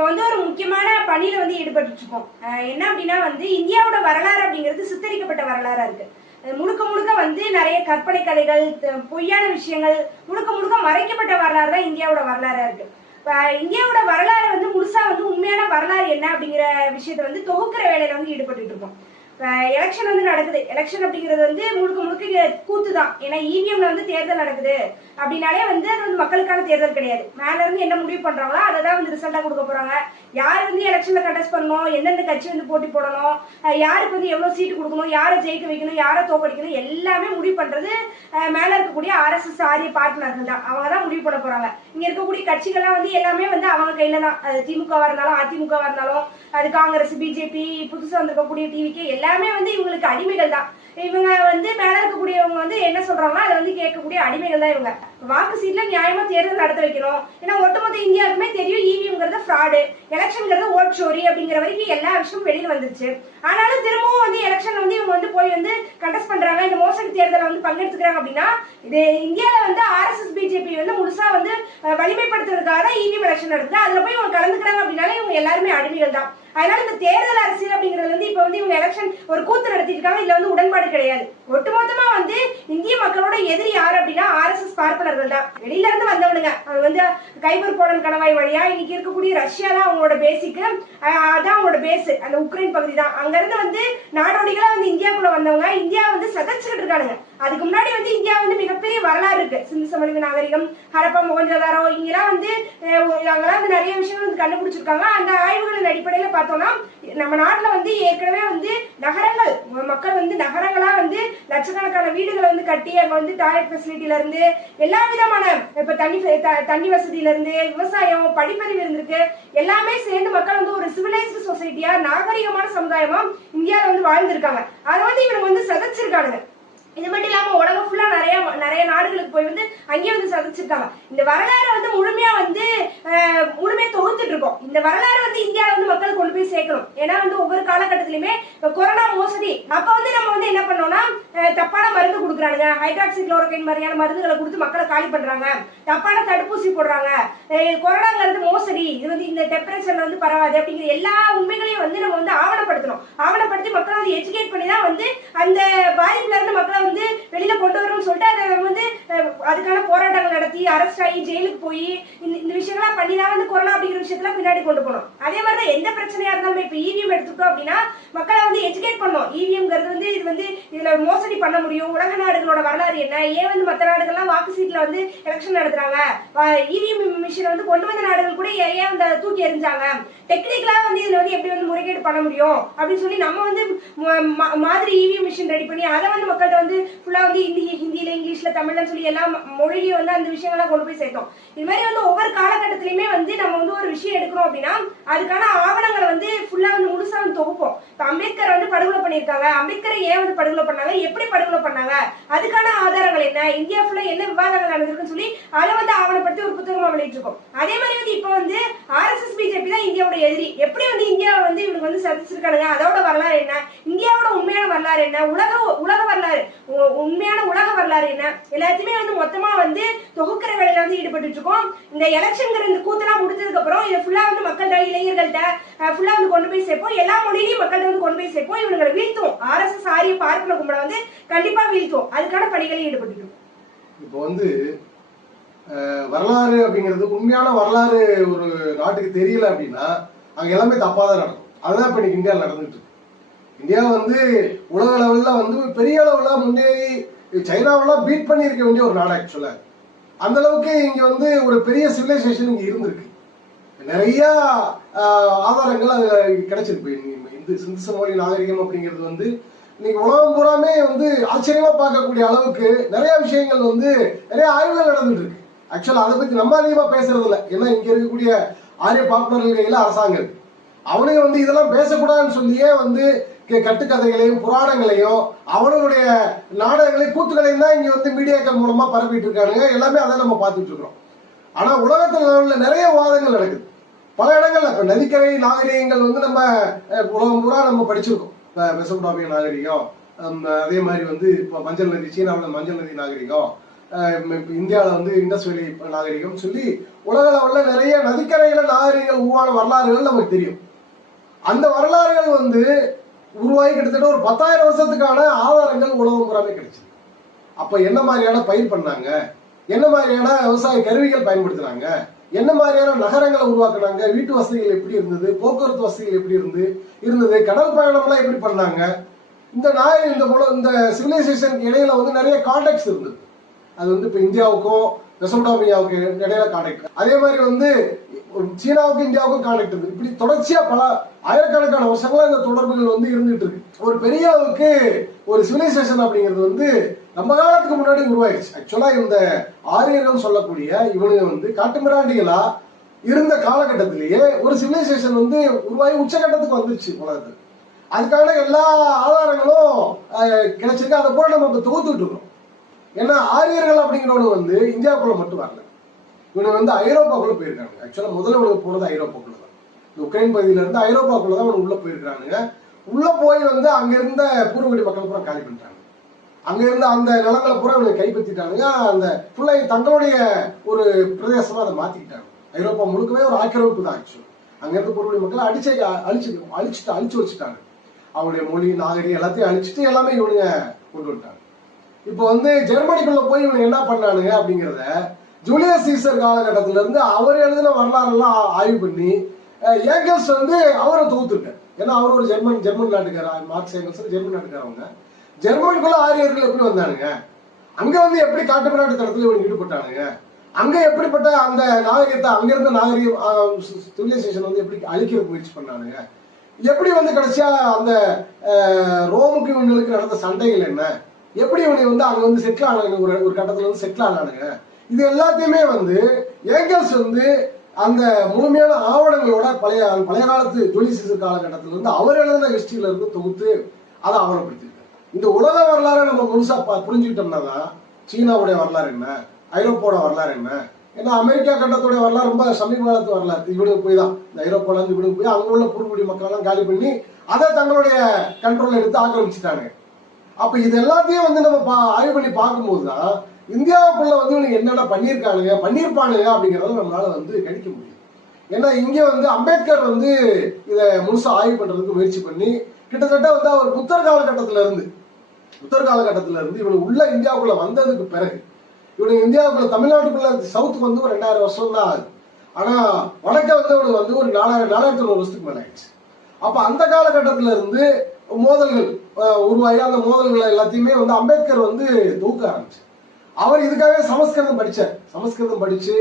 இப்போ வந்து ஒரு முக்கியமான பணியில வந்து ஈடுபட்டு இருக்கோம். என்ன அப்படின்னா வந்து இந்தியாவோட வரலாறு அப்படிங்கிறது சித்தரிக்கப்பட்ட வரலாறா இருக்கு. முழுக்க முழுக்க வந்து நிறைய கற்பனை கதைகள், பொய்யான விஷயங்கள், முழுக்க முழுக்க மறைக்கப்பட்ட வரலாறு தான் இந்தியாவோட வரலாறா இருக்கு. இந்தியாவோட வரலாறு வந்து முழுசா வந்து உண்மையான வரலாறு என்ன அப்படிங்கிற விஷயத்த வந்து தொகுக்கிற வேலையில வந்து ஈடுபட்டு இருக்கோம். எலெக்ஷன் வந்து நடக்குது. எலெக்ஷன் அப்படிங்கிறது வந்து முழுக்க முழுக்க கூத்து தான். ஏன்னா இவிஎம்ல வந்து தேர்தல் நடக்குது அப்படின்னாலே வந்து அது வந்து மக்களுக்கான தேர்தல் கிடையாது. மேல இருந்து என்ன முடிவு பண்றாங்களோ அதை தான் வந்து ரிசல்ட்டா கொடுக்க போறாங்க. யார் வந்து எலெக்ஷன்ல கண்டெஸ்ட் பண்ணணும், எந்தெந்த கட்சி வந்து போட்டி போடணும், யாருக்கு வந்து எவ்வளவு சீட்டு கொடுக்கணும், யாரை ஜெயிக்க வைக்கணும், யாரை தோக்கடிக்கணும், எல்லாமே முடிவு பண்றது மேல இருக்கக்கூடிய RSS ஆரிய பார்ட்னர்கள் தான். அவங்க தான் முடிவு பண்ண போறாங்க. இங்க இருக்கக்கூடிய கட்சிகள்லாம் வந்து எல்லாமே வந்து அவங்க கையில தான். அது திமுகவா இருந்தாலும் அதிமுகவா இருந்தாலும் அது காங்கிரஸ், பிஜேபி, புதுசா வந்திருக்கக்கூடிய டிவிக்கு எல்லாமே வந்து இவங்களுக்கு அடிமைகள் தான். இவங்க வந்து மேல இருக்கக்கூடியவங்க வந்து என்ன சொல்றாங்களோ அதை வந்து கேட்கக்கூடிய அடிமைகள் தான் இவங்க. வாக்கு சீட்ல நியாயமா தேர்தல் நடத்த வைக்கணும். ஏன்னா ஒட்டுமொத்த இந்தியாவுக்குமே தெரியும் இவிஎம்ங்கிறது ஃப்ராடு, எலெக்ஷன்ங்கிறது ஓட் சோரி அப்படிங்கிற வரைக்கும் எல்லா விஷயமும் வெளியில வந்துருச்சு. ஆனாலும் திரும்பவும் வந்து எலெக்ஷன்ல வந்து இவங்க வந்து போய் வந்து கண்டெஸ்ட் பண்றாங்க, இந்த மோசடி தேர்தலை வந்து பங்கெடுத்துக்கிறாங்க அப்படின்னா இது இந்தியாவில வந்து RSS பிஜேபி வந்து முழுசா வந்து வலிமைப்படுத்துறதுக்காக தான் இவிஎம் எலெக்ஷன் நடக்குது. அதுல போய் இவங்க கலந்துக்கிறாங்க அப்படின்னாலே இவங்க எல்லாருமே அடிமைகள் தான். அதனால இந்த தேர்தல் அரசியல் அப்படிங்கிறது வந்து இப்ப வந்து இவங்க எலெக்ஷன் ஒரு கூத்து நடத்திட்டு இருக்காங்க. இதுல வந்து உடன்பாடு கிடையாது. ஒட்டுமொத்தமா வந்து இந்திய மக்களோட எதிரி யாரு அப்படின்னா RSS பார்ப்பனர்கள் தான். வெளியில இருந்து வந்தவனுங்க. அவங்க வந்து கைபர் போலன் கணவாய் வழியா இன்னைக்கு இருக்கக்கூடிய ரஷ்யா தான் அவங்களோட பேசிக்கு, அதான் அவங்களோட பேஸ் அந்த உக்ரைன் பகுதி தான். அங்க இருந்து வந்து நாடோடிகளா வந்து இந்தியாவுக்குள்ள வந்தவங்க இந்தியா வந்து சதைச்சுக்கிட்டு இருக்கானுங்க. அதுக்கு முன்னாடி வந்து இந்தியா வந்து மிகப்பெரிய வரலாறு இருக்கு. சிந்து சமவெளி நாகரிகம், ஹரப்பா, மொஹஞ்சதாரோ, இங்கெல்லாம் வந்து அங்கெல்லாம் வந்து நிறைய விஷயங்கள் வந்து கண்டுபிடிச்சிருக்காங்க. அந்த ஆய்வுகளின் அடிப்படையில பார்த்தோம்னா நம்ம நாட்டுல வந்து ஏற்கனவே வந்து நகரங்கள், மக்கள் வந்து நகரங்களா வந்து லட்சக்கணக்கான வீடுகளை வந்து கட்டி அங்க வந்து டாய்லெட் ஃபெசிலிட்டில இருந்து எல்லா விதமான இப்ப தண்ணி வசதியில இருந்து விவசாயம், படிப்பறிவு இருந்திருக்கு. எல்லாமே சேர்ந்து மக்கள் வந்து ஒரு சிவிலைஸ்டு சொசைட்டியா, நாகரிகமான சமுதாயமா இந்தியாவில வந்து வாழ்ந்திருக்காங்க. அதை வந்து இவங்க வந்து சதைச்சிருக்கானுங்க. இது மட்டும் இல்லாம உலகம் ஃபுல்லா நிறைய நாடுகளுக்கு போய் வந்து அங்கேயே வந்து சதிச்சிருக்காங்க. இந்த வரலாறு வந்து முழுமையா தொகுத்துட்டு இருக்கோம். இந்த வரலாறு வந்து இந்தியாவில வந்து மக்கள் கொண்டு போய் சேர்க்கணும். ஏன்னா வந்து ஒவ்வொரு காலகட்டத்திலுமே கொரோனா மோசடி அப்ப வந்து நம்ம வந்து என்ன பண்ணோம்னா தப்பான மருந்து கொடுக்குறாங்க, ஹைட்ராக்சி குளோரோகைன் மாதிரியான மருந்துகளை கொடுத்து மக்களை காலி பண்றாங்க, தப்பான தடுப்பூசி போடுறாங்க, கொரோனாங்கிறது மோசடி, இது வந்து இந்த டெம்பரேச்சர்ல வந்து பரவாது அப்படிங்கிற எல்லா உண்மைகளையும் வந்து நம்ம வந்து ஆவணப்படுத்தி மக்களை வந்து எஜுகேட் பண்ணி தான் வந்து அந்த பாதிப்புல இருந்து மக்களை வந்து வெளியில கொண்டு வரணும்னு சொல்லிட்டு அதை வந்து அதுக்கான போராட்டங்கள் நடத்தி அரெஸ்ட் ஆகி ஜெயிலுக்கு போய் இந்த விஷயங்கள்லாம் பண்ணி தான் வந்து கொரோனா அப்படிங்கிற விஷயத்துல பின்னாடி கொண்டு போனோம். அதே மாதிரிதான் எந்த பிரச்சனையா இருந்தாலும் இப்ப இவிஎம் எடுத்துட்டோம் அப்படின்னா மக்களை வந்து எஜுகேட் பண்ணோம். இவிஎம்ங்கிறது வந்து இது வந்து இதுல மோசடி பண்ண முடியும், உலக நாடுகளோட வரலாறு என்ன, ஏன் வந்து மற்ற நாடுகள்லாம் வாக்கு சீட்ல வந்து எலெக்ஷன் நடத்துறாங்க, இவிஎம் மிஷினை வந்து கொண்டு வந்த நாடுகள் கூட ஏன் வந்து தூக்கி எறிஞ்சாங்க, டெக்னிக்கலா வந்து இதுல வந்து எப்படி வந்து முறைகேடு பண்ண முடியும் அப்படின்னு சொல்லி நம்ம வந்து மாதிரி இவிஎம் மிஷின் ரெடி பண்ணி அதை வந்து மக்கள்கிட்ட வந்து ஃபுல்லா வந்து ஹிந்தியில, இங்கிலீஷ்ல, தமிழ்ல சொல்லி எல்லா மொழியிலையும் வந்து அந்த விஷயங்கள்லாம் கொண்டு போய் சேர்த்தோம். இது மாதிரி வந்து ஒவ்வொரு காலகட்டத்திலயுமே வந்து நம்ம வந்து ஒரு விஷயம் எடுக்கிறோம் அப்படின்னா அதுக்கான ஆவணங்களை வந்து ஃபுல்லா வந்து முழுசா வந்து தொகுப்போம். இப்ப அம்பேத்கர் வந்து படுகொலை பண்ணியிருக்காங்க, அம்பேத்கரை ஏன் வந்து படுகொலை பண்ணாங்க, எப்படி படுகொலை பண்ணாங்க, அதுக்கான ஆதாரங்கள் என்ன, இந்தியா ஃபுல்லா என்ன விவாதங்கள் நடந்திருக்குன்னு சொல்லி அதை வந்து ஆவணப்படுத்தி ஒரு புத்தகமா வெளியிட்டிருக்கோம். அதே மாதிரி வந்து இப்ப வந்து RSS பிஜேபி தான் இந்தியாவோட எதிரி. எப்படி வந்து இந்தியாவை வந்து இவங்க வந்து சதிச்சிருக்காங்க, அதோட வரலாறு என்ன, இந்தியாவோட உண்மையான வரலாறு என்ன, உலக வரலாறு, உண்மையான உலக வரலாறு என்ன, எல்லாத்தையுமே வந்து மொத்தமா வந்து தொகுக்கிற வேலையில வந்து ஈடுபட்டு இருக்கோம். இந்த எலெக்ஷன்ங்கிற இந்த கூத்தெல்லாம் முடிச்சதுக்கு அப்புறம் இதை ஃபுல்லா வந்து மக்கள்கிட்ட, இளைஞர்கள்ட்ட ஃபுல்லா வந்து கொண்டு போய் சேர்ப்போம். எல்லா மொழியிலையும் மக்கள்கிட்ட வந்து கொண்டு போய் சேர்ப்போம். இவங்களை வீழ்த்துவோம். RSS ஆரிய பார்ப்பன கும்பலை வந்து கண்டிப்பா வீழ்த்துவோம். அதுக்கான பணிகளை ஈடுபட்டு இருக்கோம். இப்போ வந்து வரலாறு அப்படிங்கிறது, உண்மையான வரலாறு ஒரு நாட்டுக்கு தெரியல அப்படின்னா அங்க எல்லாமே தப்பா தான் நடக்கும். அதுதான் இப்ப இன்னைக்கு இந்தியாவில் நடந்துட்டு இருக்கு. இந்தியா வந்து உலக அளவில் வந்து பெரிய அளவில் முன்னேறி சைனாவெல்லாம் பீட் பண்ணி இருக்க வேண்டிய ஒரு நாடு. ஆக்சுவலா அந்த அளவுக்கு இங்க வந்து ஒரு பெரிய சிவிலைசேஷன் இங்க இருந்திருக்கு. நிறைய ஆதாரங்கள் அது கிடைச்சிருக்கு. சிந்து சமவெளி நாகரிகம் அப்படிங்கிறது வந்து இன்னைக்கு உலகம் பூராமே வந்து ஆச்சரியமா பார்க்கக்கூடிய அளவுக்கு நிறைய விஷயங்கள் வந்து நிறைய ஆய்வுகள் நடந்துட்டு இருக்கு. ஆக்சுவலா அதை பத்தி நம்ம அதிகமா பேசுறது இல்லை. ஏன்னா இங்க இருக்கக்கூடிய ஆரிய பார்ப்பனர்கள் கையில அரசாங்கம் இருக்கு. அவனுங்க வந்து இதெல்லாம் பேசக்கூடாதுன்னு சொல்லியே வந்து கட்டுக்கதைகளையும் புராணங்களையும் அவனுடைய நாடகங்களையும் கூத்துக்களையும் தான் இங்க வந்து மீடியாக்கள் மூலமா பரப்பிட்டு இருக்காங்க. எல்லாமே அதை நம்ம பார்த்துட்டு இருக்கிறோம். ஆனா உலகத்துல நிறைய வாதங்கள் நடக்குது பல இடங்கள்ல. இப்ப நதிக்கரை நாகரிகங்கள் வந்து நம்ம உலகம் பூரா நம்ம படிச்சிருக்கோம். மெசோபொட்டாமிய நாகரிகம், அதே மாதிரி வந்து இப்போ மஞ்சள் நதி, சீனாவில் மஞ்சள் நதி நாகரிகம், இந்தியாவில் வந்து இண்டஸ் வேலி நாகரிகம் சொல்லி உலக அளவில் நிறைய நதிக்கரைகள நாகரிகங்கள் உருவான வரலாறுகள் நமக்கு தெரியும். அந்த வரலாறுகள் வந்து உருவாகி கிட்டத்தட்ட ஒரு 10,000 வருஷத்துக்கான ஆதாரங்கள் உலகம் பூராமே கிடைச்சது. அப்ப என்ன மாதிரியான பயிர் பண்ணாங்க, என்ன மாதிரியான விவசாய கருவிகள் பயன்படுத்தினாங்க, என்ன மாதிரியான நகரங்களை உருவாக்குனாங்க, வீட்டு வசதிகள் எப்படி இருந்தது, போக்குவரத்து வசதிகள் எப்படி இருந்தது, கடல் பயணம்லாம் எப்படி பண்ணாங்க, இந்த சிவிலைசேஷனுக்கு இடையில வந்து நிறைய கான்டாக்ட்ஸ் இருந்தது. அது வந்து இப்போ இந்தியாவுக்கும் மெசோபொட்டாமியாவுக்கு இடையில கான்டாக்ட், அதே மாதிரி வந்து சீனாவுக்கும் இந்தியாவுக்கும் கான்டாக்ட் இருக்கு. இப்படி தொடர்ச்சியா பல ஆயிரக்கணக்கான வருஷங்களா இந்த தொடர்புகள் வந்து இருந்துட்டு இருக்கு. ஒரு பெரிய அளவுக்கு ஒரு சிவிலைசேஷன் அப்படிங்கிறது வந்து நம்ம காலத்துக்கு முன்னாடி உருவாயிருச்சு. ஆக்சுவலா இந்த ஆரியர்கள் சொல்லக்கூடிய இவனுங்க வந்து காட்டுமிராண்டிகளா இருந்த காலகட்டத்திலேயே ஒரு சிவிலைசேஷன் வந்து உருவாகி உச்சகட்டத்துக்கு வந்துருச்சு உலகத்துல. அதுக்கான எல்லா ஆதாரங்களும் கிடைச்சிருக்கு. அதை போல நம்ம இப்ப தொகுத்துட்டு இருக்கோம். ஏன்னா ஆரியர்கள் அப்படிங்கிறவங்க வந்து இந்தியாவுக்குள்ள மட்டும் வரல, இவனுக்கு வந்து ஐரோப்பாக்குள்ள போயிருக்காங்க. ஆக்சுவலா முதல்ல இவனுக்கு போனது ஐரோப்பாக்குள்ள தான். இந்த உக்ரைன் பகுதியில இருந்து ஐரோப்பாக்குள்ள தான் இவனுக்கு உள்ள போயிருக்கானுங்க. உள்ள போய் வந்து அங்க இருந்த பூர்வகுடி மக்கள் பூரா காலி பண்ணிட்டாங்க. அங்க இருந்த அந்த நிலங்களை பூரா இவனுக்கு கைப்பற்றிட்டானுங்க. அந்த ஃபுல்லா தங்களுடைய ஒரு பிரதேசமா அதை மாத்திக்கிட்டாங்க. ஐரோப்பா முழுக்கவே ஒரு ஆக்கிரமிப்பு தான். ஆக்சுவலா அங்க இருந்த பூர்வகுடி மக்களை அழிச்சு வச்சுட்டாங்க. அவங்களுடைய மொழி நாகரிகம் எல்லாத்தையும் அழிச்சிட்டு எல்லாமே இவனுங்க கொண்டு வந்துட்டாங்க. இப்போ வந்து ஜெர்மனிக்குள்ள போய் இவனுக்கு என்ன பண்ணானுங்க அப்படிங்கிறத ஜூலியஸ் சீசர் காலகட்டத்தில இருந்து அவர் எழுதின வரலாறு எல்லாம் ஆய்வு பண்ணி ஏங்கல்ஸ் வந்து அவரை தொகுத்துருக்காரு. ஏன்னா அவர் ஒரு ஜெர்மன் நாட்டுக்காரர். மார்க்ஸ் ஏங்கல்ஸ் ஜெர்மன் நாட்டுக்காரவங்க. ஜெர்மனிக்குள்ள ஆரியர்கள் எப்படி வந்தானுங்க, அங்க வந்து எப்படி காட்டுமிராண்டி தளத்துல இவங்க ஈடுபட்டானுங்க, அங்க எப்படிப்பட்ட அந்த நாகரிகத்தை அங்க இருந்த நாகரிகம் சிவிலைசேஷன் வந்து எப்படி அழிக்கிறதுக்கு முயற்சி பண்ணானுங்க, எப்படி வந்து கடைசியா அந்த ரோமுக்கு இவங்களுக்கு நடந்த சண்டைகள் என்ன, எப்படி இவனுக்கு வந்து அங்க வந்து செட்டில் ஆனாங்க, ஒரு கட்டத்துல வந்து செட்டில் ஆனானுங்க, இது எல்லாத்தையுமே வந்து ஏங்கல்ஸ் வந்து அந்த முழுமையான ஆவணங்களோட பழைய காலத்து ஜூலியஸ் சீசர் காலகட்டத்தில் இருந்து அவர் எழுதின ஹிஸ்டரியில இருந்து தொகுத்து அதை ஆவணப்படுத்திருக்காரு. இந்த உலக வரலாறு நம்ம முழுசா புரிஞ்சுக்கிட்டோம்னா தான் சீனாவுடைய வரலாறு என்ன, ஐரோப்பாவோட வரலாறு என்ன, ஏன்னா அமெரிக்கா கண்டத்துடைய வரலாறு ரொம்ப சமீப காலத்து வரலாறு. இவனுக்கு போய் தான் இந்த ஐரோப்பால இருந்து இவனுக்கு போய் அங்க உள்ள பூர்வகுடி மக்கள் எல்லாம் காலி பண்ணி அதை தங்களுடைய கண்ட்ரோல் எடுத்து ஆக்கிரமிச்சுட்டாங்க. அப்ப இது எல்லாத்தையும் வந்து நம்ம ஆய்வு பண்ணி பார்க்கும்போது தான் இந்தியாவுக்குள்ள வந்து இவனுக்கு என்னென்ன பண்ணியிருப்பானுங்க அப்படிங்கிறத நம்மளால வந்து கணிக்க முடியும். ஏன்னா இங்க வந்து அம்பேத்கர் வந்து இதை முழுசா ஆய்வு பண்றதுக்கு முயற்சி பண்ணி கிட்டத்தட்ட வந்து அவர் புத்தர் காலகட்டத்தில இருந்து இவனுக்கு உள்ள இந்தியாவுக்குள்ள வந்ததுக்கு பிறகு இவனுக்கு இந்தியாவுக்குள்ள தமிழ்நாட்டுக்குள்ள சவுத்துக்கு வந்து ஒரு 2000 வருஷம் தான் ஆகுது. ஆனா வடக்க வந்து இவனுக்கு வந்து ஒரு 4500 வருஷத்துக்கு மேல ஆயிடுச்சு. அப்ப அந்த காலகட்டத்தில இருந்து மோதல்கள் உருவாகி அந்த மோதல்களை எல்லாத்தையுமே வந்து அம்பேத்கர் வந்து தூக்க ஆரம்பிச்சு. அவர் இதுக்காகவே சமஸ்கிருதம் படிச்சு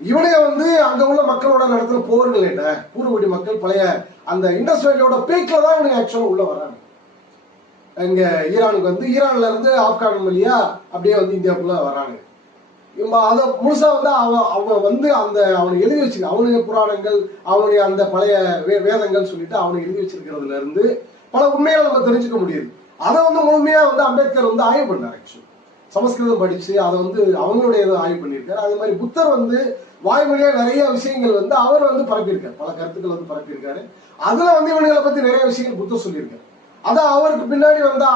இவனுங்க வந்து அங்க உள்ள மக்களோட நடத்துற போர்கள் என்ன, பூர்வகுடி மக்கள் பழைய அந்த இண்டஸ் வேலியோட பீக்ல தான் இவனுங்க ஆக்சுவலா உள்ள வராங்க. இங்க ஈரானுக்கு வந்து ஈரான்ல இருந்து ஆப்கான் வழியா அப்படியே வந்து இந்தியாவுக்குள்ள வராங்க. அதை முழுசா வந்து அவன் வந்து அந்த அவனுக்கு எழுதி வச்சிருக்க அவனுடைய புராணங்கள் அவனுடைய அந்த பழைய வேதங்கள் சொல்லிட்டு அவனுக்கு எழுதி வச்சிருக்கிறதுல இருந்து பல உண்மைகளை நம்ம தெரிஞ்சுக்க முடியுது. அதை வந்து முழுமையா வந்து அம்பேத்கர் வந்து ஆய்வு பண்ணார். ஆக்சுவலி சமஸ்கிருதம் படிச்சு அதை வந்து அவங்களுடைய ஆய்வு பண்ணியிருக்காரு. அதே மாதிரி புத்தர் வந்து வாய்மொழியா நிறைய விஷயங்கள் வந்து அவர் வந்து பரப்பியிருக்காரு, பல கருத்துக்கள் வந்து பரப்பியிருக்காரு. அதுல வந்து இவனுங்களை பத்தி நிறைய விஷயங்கள் புத்தர் சொல்லியிருக்காரு. அதான் அவருக்கு பின்னாடி வந்து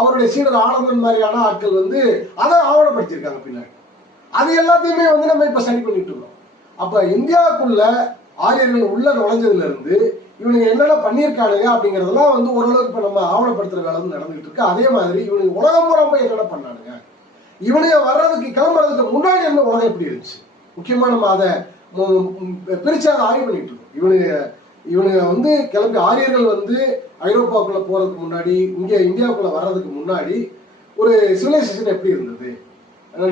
அவருடைய சீடர் ஆனந்தன் மாதிரியான ஆட்கள் வந்து அதை ஆவணப்படுத்தியிருக்காங்க பின்னாடி. அது எல்லாத்தையுமே வந்து நம்ம இப்ப சரி பண்ணிட்டு இருக்கோம். அப்ப இந்தியாவுக்குள்ள ஆரியர்கள் உள்ள நுழைஞ்சதுல இருந்து இவனுக்கு என்னென்ன பண்ணியிருக்கானுங்க அப்படிங்கறதெல்லாம் வந்து ஓரளவுக்கு இப்ப நம்ம ஆவணப்படுத்துற வேலை வந்து நடந்துகிட்டு இருக்கு. அதே மாதிரி இவனுக்கு உலகம் பூரா போய் என்னென்ன பண்ணானுங்க, இவனுக்கு வர்றதுக்கு கிளம்புறதுக்கு முன்னாடி என்ன உலகம் எப்படி இருந்துச்சு, முக்கியமா நம்ம அதை பிரிச்சு அதை ஆய்வு பண்ணிட்டு இருக்கோம். இவனுங்க வந்து கிளம்பி ஆரியர்கள் வந்து ஐரோப்பாக்குள்ள போறதுக்கு முன்னாடி இங்க இந்தியாவுக்குள்ள வர்றதுக்கு முன்னாடி ஒரு சிவிலைசேஷன் எப்படி இருந்தது,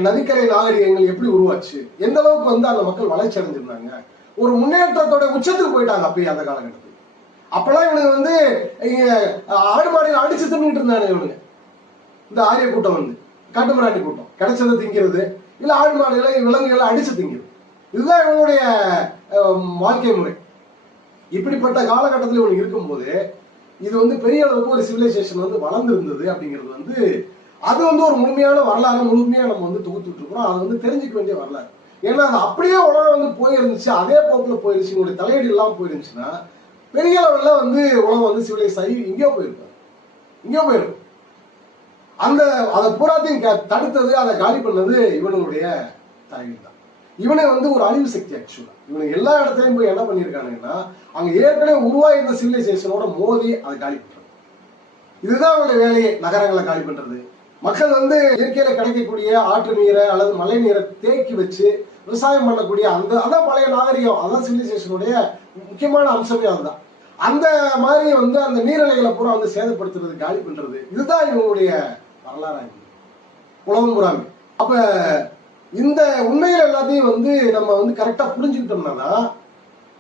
நதிக்கரை நாகரிகங்கள் எப்படி உருவாச்சு, எந்த அளவுக்கு வந்து அந்த மக்கள் வளர்ச்சி அடைஞ்சிருந்தாங்க, ஒரு முன்னேற்றத்தோட உச்சத்துக்கு போயிட்டாங்க அப்பயே அந்த காலகட்டத்தில். அப்பெல்லாம் இவனுக்கு வந்து ஆடு மாடுகள் அடிச்சு தின்னுட்டு இருந்தானு இவனுங்க. இந்த ஆரிய கூட்டம் வந்து காட்டுமிராண்டி கூட்டம் கிடைச்சதை திங்கிறது, இல்ல ஆடு மாடுகளை விலங்குகளை அடிச்சு திங்கிறது, இதுதான் இவனுடைய வாழ்க்கை முறை. இப்படிப்பட்ட காலகட்டத்தில் இவனுக்கு இருக்கும்போது இது வந்து பெரிய அளவுக்கு ஒரு சிவிலைசேஷன் வந்து வளர்ந்து இருந்தது அப்படிங்கிறது வந்து அது வந்து ஒரு முழுமையான வரலாறு முழுமையா நம்ம வந்து தொகுத்துட்டு இருக்கிறோம். அது வந்து தெரிஞ்சுக்க வேண்டிய வரலாறு. ஏன்னா அது அப்படியே உலகம் வந்து போயிருந்துச்சு, அதே போக்குல போயிருச்சு, உங்களுடைய தலையீடு எல்லாம் போயிருந்துச்சுன்னா பெரிய அளவுல வந்து உலகம் வந்து சிவிலைஸ் ஆகி இங்கேயோ போயிருக்கும். அந்த அதை பூராத்தையும் தடுத்தது, அதை காலி பண்ணது இவனுடைய தலைவீடு தான். இவனை வந்து ஒரு அழிவு சக்தி ஆக்சுவலா. இவனுக்கு எல்லா இடத்துலையும் போய் என்ன பண்ணியிருக்கானுங்கன்னா, அங்க ஏற்கனவே உருவாயிருந்த சிவிலைசேஷனோட மோதி அதை காலி பண்றது. இதுதான் அவங்களுடைய வேலையை, நகரங்களை காலி பண்றது. மக்கள் வந்து இயற்கையில கிடைக்கக்கூடிய ஆற்று நீரை அல்லது மழை நீரை தேக்கி வச்சு விவசாயம் பண்ணக்கூடிய அதான் பழைய நாகரிகம், அதான் சிவிலைசேஷனுடைய முக்கியமான அம்சமே அதுதான். அந்த மாதிரி வந்து அந்த நீர்நிலைகளை பூரா வந்து சேதப்படுத்துறது, காலி பண்றது, இதுதான் இவங்களுடைய வரலாறு உலகம் பூராமே. அப்ப இந்த உண்மைகள் எல்லாத்தையும் வந்து நம்ம வந்து கரெக்டா புரிஞ்சுக்கிட்டோம்னா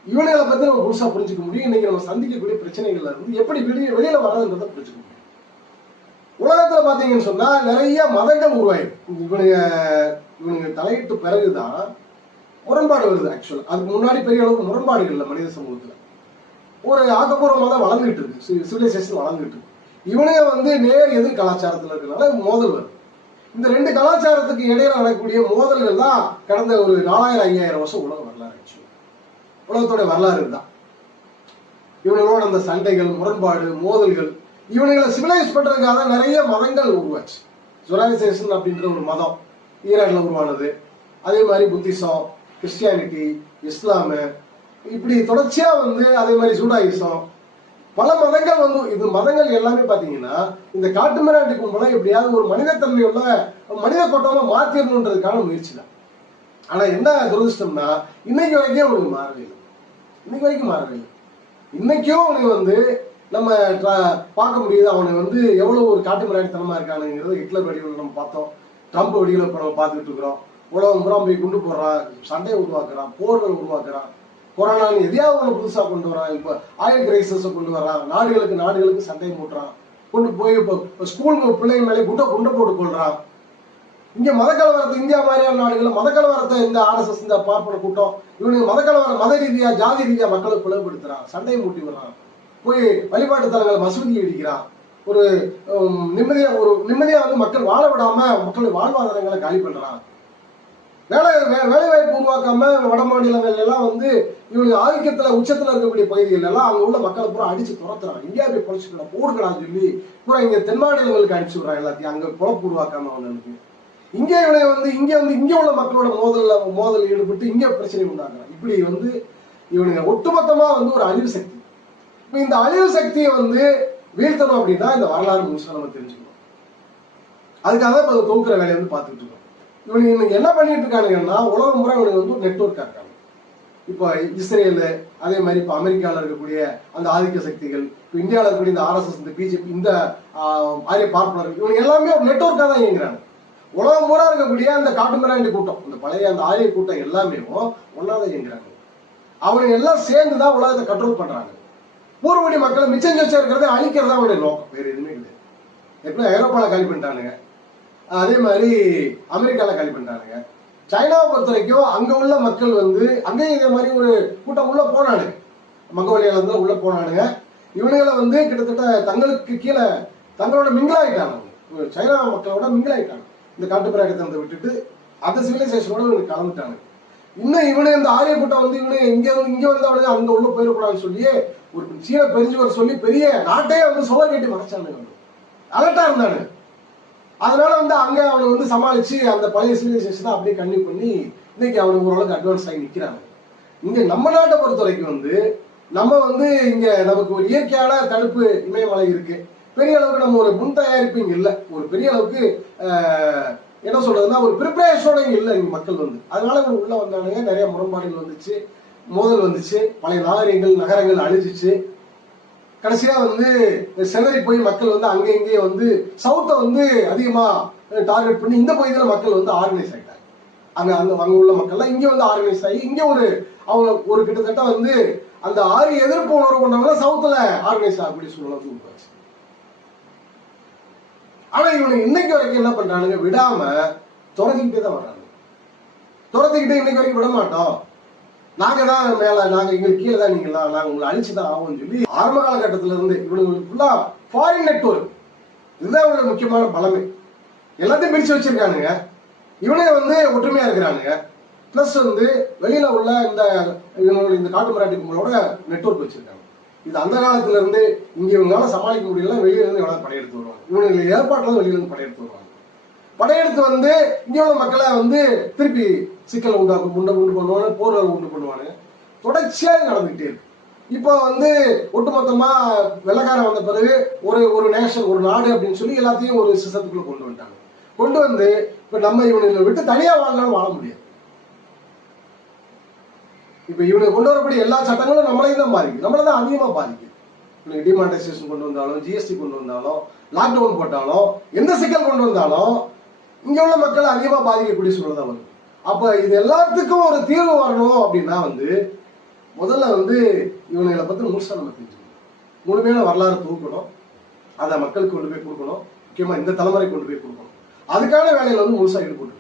இவனைகளை பத்தி நம்ம புதுசா புரிஞ்சுக்க முடியும். இன்னைக்கு நம்ம சந்திக்கக்கூடிய பிரச்சனைகள்ல இருந்து எப்படி வெளியில வர்றதுன்றத புரிஞ்சுக்க முடியும். உலகத்துல பாத்தீங்கன்னு சொன்னா நிறைய மதங்கள் உருவாயிருக்கு. இவனுங்க தலையிட்டு பிறகுதான் முரண்பாடு வருது. ஆக்சுவலா அதுக்கு முன்னாடி பெரிய அளவுக்கு முரண்பாடுகள் இல்லை மனித சமூகத்துல. ஒரு ஆக்கப்பூர்வமாக தான் வளர்ந்துட்டு இருக்கு, சிவிலைசேஷன் வளர்ந்துட்டு இருக்கு. இவனுங்க வந்து நேர் எதிர் கலாச்சாரத்துல இருக்கிறதுனால மோதல் வருது. இந்த ரெண்டு கலாச்சாரத்துக்கு இடையில நடக்கக்கூடிய மோதல்கள் தான் கடந்த ஒரு 4000-5000 வருஷம் உலக வரலாறு. ஆக்சுவலா உலகத்தோட வரலாறு தான். இவங்களோட அந்த சண்டைகள், முரண்பாடு, மோதல்கள், இவனுங்களை சிவிலைஸ் பண்றதுக்காக நிறைய மதங்கள் உருவாச்சு. ஜொராஸ்ட்ரியன் அப்படின்ற ஒரு மதம் ஈரான்ல உருவானது. அதே மாதிரி புத்திசம், கிறிஸ்டியானிட்டி, இஸ்லாமு, இப்படி தொடர்ச்சியா வந்து அதே மாதிரி ஜூடாயிசம், பல மதங்கள் வந்து இது மதங்கள் எல்லாமே பாத்தீங்கன்னா இந்த காட்டு மிராண்டி கும்பலை எப்படியாவது ஒரு மனிதத்தன்மையுள்ள மனித கூட்டமா மாத்திரணுன்றதுக்கான முயற்சி தான். ஆனா என்ன துரதிருஷ்டம்னா இன்னைக்கு வரைக்கும் அவனுக்கு மாறவே இல்லை. இன்னைக்கு வரைக்கும் மாறவே இல்லை. இன்னைக்கும் அவனுக்கு வந்து நம்ம பார்க்க முடியுது. அவனுக்கு வந்து எவ்வளவு ஒரு காட்டு மிராண்டித்தனமா இருக்கானுங்கிறது ஹிட்லர் வடிவில் நம்ம பார்த்தோம். ட்ரம்ப் வடிவில் இப்போ நம்ம பார்த்துக்கிட்டு இருக்கிறோம். உலகம் பூரா போய் குண்டு போடுறான், சண்டையை உருவாக்குறான், போர்கள் உருவாக்குறான், கொரோனான்னு எதையாவது ஒன்று புதுசாக கொண்டு வரான். இப்போ ஆயில் கிரைசிஸை கொண்டு வரான், நாடுகளுக்கு சண்டையை மூட்டுறான், கொண்டு போய் இப்போ ஸ்கூல் பிள்ளைங்க மேலே குண்டை போட்டு கொள்றான். இங்க மதக்கலவரத்தை இந்தியா மாதிரியான நாடுகளில் மதக்கலவரத்தை இந்த ஆர்எஸ்எஸ் இந்த பார்ப்பன கூட்டம் இவனுக்கு மதக்கலவரம் மத ரீதியா ஜாதி ரீதியா மக்களை பிளவுபடுத்துறான், சண்டையை மூட்டி விடுறான், போய் வழிபாட்டு தலங்களை மசூதி இடிக்கிறான். ஒரு நிம்மதியா வந்து மக்கள் வாழ விடாம மக்களுடைய வாழ்வாதாரங்களை காலி பண்றான். வேலைவாய்ப்பு உருவாக்காம வட மாநிலங்கள் எல்லாம் வந்து இவங்க ஆதிக்கத்துல உச்சத்துல இருக்கக்கூடிய பகுதிகள் எல்லாம் அங்க உள்ள மக்களை பூரா அடிச்சு துரத்துறான். இந்தியா போய் பொழைச்சுக்கலாம் போடுக்கலாம்னு சொல்லி பூரா இங்க தென் மாநிலங்களுக்கு அடிச்சு விடுறான். எல்லாத்தையும் அங்க பொழப்பு உருவாக்காம அவனுக்கு இங்கே இவனை வந்து இங்க உள்ள மக்களோட மோதல் ஈடுபட்டு இங்க பிரச்சனை உண்டாக்குறான். இப்படி வந்து இவனுங்க ஒட்டுமொத்தமா வந்து ஒரு அழிவு சக்தி. இப்ப இந்த அழிவு சக்தியை வந்து வீழ்த்தணும் அப்படின்னா இந்த வரலாறு முழுசா நம்ம தெரிஞ்சுக்கணும். அதுக்காக தான் இப்ப தொகுக்கிற வேலையை வந்து பார்த்துட்டு இருக்கோம். இவனுக்கு இன்னைக்கு என்ன பண்ணிட்டு இருக்கானுங்கன்னா உலகம் முறை இவனுக்கு வந்து ஒரு நெட்வொர்க்கா இருக்காங்க. இப்போ இஸ்ரேலு, அதே மாதிரி இப்போ அமெரிக்காவில் இருக்கக்கூடிய அந்த ஆதிக்க சக்திகள், இப்போ இந்தியாவில் இருக்கக்கூடிய இந்த ஆர்எஸ்எஸ், இந்த பிஜேபி, இந்த ஆரிய பார்ப்பனர், இவங்க எல்லாமே ஒரு நெட்வொர்க்கா தான் இயங்குறாங்க. உலகம் பூரா இருக்கக்கூடிய அந்த காட்டுமிராண்டி கூட்டம், இந்த பழைய அந்த ஆரிய கூட்டம் எல்லாமே ஒன்னாதான் இயங்குறாங்க. அவனுங்க எல்லாம் சேர்ந்துதான் உலகத்தை கண்ட்ரோல் பண்றாங்க. பூர்வடி மக்களை மிச்சம் இருக்கிறத அழிக்கிறதா அவனுடைய நோக்கம், வேற எதுவுமே கிடையாது. எப்படி ஐரோப்பால காலி பண்ணிட்டானுங்க, அதே மாதிரி அமெரிக்கால காலி பண்ணிட்டானுங்க. சைனாவை பொறுத்த வரைக்கும் அங்க உள்ள மக்கள் வந்து அங்கேயும் இதே மாதிரி ஒரு கூட்டம் உள்ள போனானுங்க, மங்கோலியால உள்ள போனானுங்க. இவனுங்களை வந்து கிட்டத்தட்ட தங்களுக்கு கீழே தங்களோட மிங்கிளாயிட்டாங்க. சைனா மக்களோட மிங்கிளாயிட்டாங்க. இந்த காட்டுப்பிராயத்தை விட்டுட்டு அந்த சிவிலைசேஷனோட இவனுக்கு கலந்துட்டாங்க. இன்னும் இவனு இந்த ஆரிய கூட்டம் வந்து இவனு இங்க வந்து அவனுக்கு அங்க உள்ள போயிடக்கூடாதுன்னு சொல்லி ஒரு சீன பெருஞ்சுவர் சொல்லி பெரிய நாட்டையே வந்து சுவர் கட்டி மறைச்சானுங்க. அலர்ட்டா இருந்தானு. அதனால வந்து அங்க அவனை வந்து சமாளிச்சு அந்த பழைய சிவிலைசேஷனை அப்படியே கன்டினியூ பண்ணி இன்னைக்கு அவனுக்கு ஓரளவுக்கு அட்வான்ஸ் ஆகி நிக்கிறாங்க. இங்க நம்ம நாட்டை பொறுத்த வரைக்கும் வந்து நம்ம வந்து இங்க நமக்கு ஒரு இயற்கையான தடுப்பு இமயமலை இருக்கு. பெரிய அளவுக்கு நம்ம ஒரு முன் தயாரிப்பு இங்க இல்லை. ஒரு பெரிய அளவுக்கு என்ன சொல்றதுன்னா ஒரு ப்ரிப்பரேஷனோட இங்க இல்லை இங்க மக்கள் வந்து. அதனால இவங்க உள்ள வந்தானுங்க, நிறைய முரண்பாடுகள் வந்துச்சு, மோதல் வந்துச்சு, பழைய நகரங்கள் அழிஞ்சிச்சு. கடைசியா வந்து செதறி போய் மக்கள் வந்து அங்கே இங்கேயே வந்து சவுத்தை வந்து அதிகமா டார்கெட் பண்ணி இந்த பகுதியில் மக்கள் வந்து ஆர்கனைஸ் ஆகிட்டாங்க. அங்க உள்ள மக்கள்லாம் இங்க வந்து ஆர்கனைஸ் ஆகி இங்க அவங்க ஒரு கிட்டத்தட்ட வந்து அந்த ஆரிய எதிர்ப்பு உணர்வு கொண்டவங்க சவுத்துல ஆர்கனைஸ் ஆகக்கூடிய சூழ்நிலை வந்து உருவாச்சு. ஆனா இவனுக்கு இன்னைக்கு வரைக்கும் என்ன பண்றானுங்க, விடாம துரத்திக்கிட்டே தான் வர்றாங்க. துரத்திக்கிட்டே இன்னைக்கு வரைக்கும் விட மாட்டோம், நாங்க தான் மேல, நாங்க எங்களுக்கு கீழே தான், நீங்களா நாங்க உங்களை அழிச்சுதான் ஆகும்னு சொல்லி ஆரம்ப காலகட்டத்தில இருந்து இவனுங்களுக்கு ஃபுல்லா ஃபாரின் நெட்வொர்க், இதுதான் இவனோட முக்கியமான பலமே. எல்லாத்தையும் பிரிச்சு வச்சிருக்கானுங்க. இவனே வந்து ஒற்றுமையா இருக்கிறானுங்க. பிளஸ் வந்து வெளியில உள்ள இந்த காட்டு மிராண்டி கும்பலோட நெட்வொர்க் வச்சிருக்காங்க. இது அந்த காலத்துல இருந்து இங்க இவங்களால சமாளிக்க முடியல, வெளியில இருந்து எவ்வளவு படையெடுத்து வருவாங்க. இவங்க ஏற்பாட்டுல வெளியில இருந்து படையெடுத்து வருவாங்க. படையெடுத்து வந்து இங்க உள்ள மக்களை வந்து திருப்பி சிக்கலை உண்டாக்கும், உண்டு பண்ணுவாங்க, போர்கள் உண்டு பண்ணுவாங்க. தொடர்ச்சியா நடந்துகிட்டே இருக்கு. இப்போ வந்து ஒட்டுமொத்தமா வெள்ளக்காரன் வந்த பிறகு ஒரு நேஷன், ஒரு நாடு அப்படின்னு சொல்லி எல்லாத்தையும் ஒரு சிஸ்டத்துக்குள்ள கொண்டு வந்துட்டாங்க. கொண்டு வந்து இப்ப நம்ம இவனை விட்டு தனியா வாழ்ந்தாலும் வாழ முடியாது. இப்ப இவனுக்கு கொண்டு வரக்கூடிய எல்லா சட்டங்களும் நம்மளையும் தான் பாதிக்கும், நம்மளை தான் அதிகமா பாதிக்கும். இவனுக்கு டிமானிட்டைசேஷன் கொண்டு வந்தாலும், ஜிஎஸ்டி கொண்டு வந்தாலும், லாக்டவுன் போட்டாலும், எந்த சிக்கல் கொண்டு வந்தாலும் இங்க உள்ள மக்கள் அதிகமா பாதிக்கக்கூடிய சூழல் தான் வரும். அப்ப இது எல்லாத்துக்கும் ஒரு தீர்வு வரணும் அப்படின்னா வந்து முதல்ல வந்து இவனுங்களை பத்தி முழுசா நம்ம தெரிஞ்சுக்கணும். முழுமையான வரலாறு தொகுக்கணும், அதை மக்களுக்கு கொண்டு போய் கொடுக்கணும், முக்கியமா இந்த தலைமுறை கொண்டு போய் கொடுக்கணும். அதுக்கான வேலையில வந்து முழுசா ஈடுபட்டு